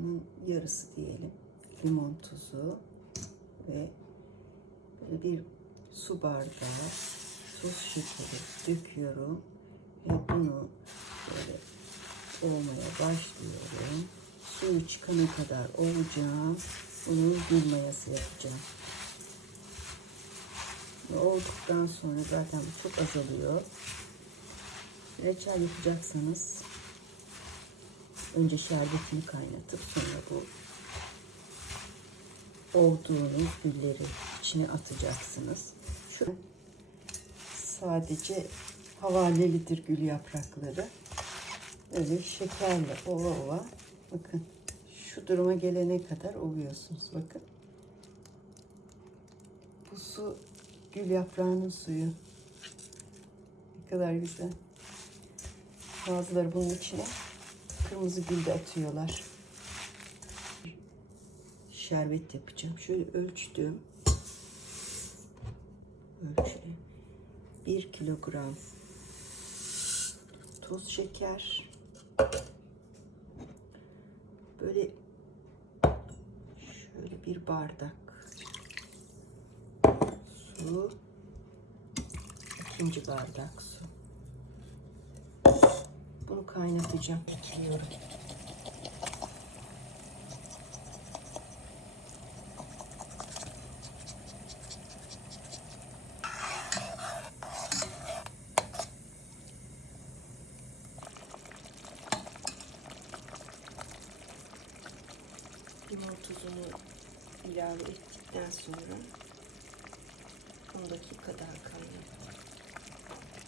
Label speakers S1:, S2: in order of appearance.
S1: limonunun yarısı diyelim. Limon tuzu ve bir su bardağı tuz şekeri döküyorum ve bunu böyle olmaya başlıyorum. Suyu çıkana kadar ovacağım. Bunun gül mayası yapacağım. Ve olduktan sonra zaten bu çok azalıyor. Reçel yapacaksanız önce şerbetini kaynatıp sonra bu ovduğunuz gülleri içine atacaksınız. Şu sadece havalelidir gül yaprakları. Böyle şekerle ova ova bakın şu duruma gelene kadar ovuyorsunuz bakın. Bu su gül yaprağının suyu. Ne kadar güzel. Bazıları bunun içine kırmızı gül de atıyorlar. Şerbet yapacağım. Şöyle ölçtüm. Ölçülü. 1 kilogram toz şeker. Böyle şöyle bir bardak su. ikinci bardak su. Bunu kaynatacağım. Diyorum. Limon tuzunu ilave ettikten sonra 10 dakika daha kaynat.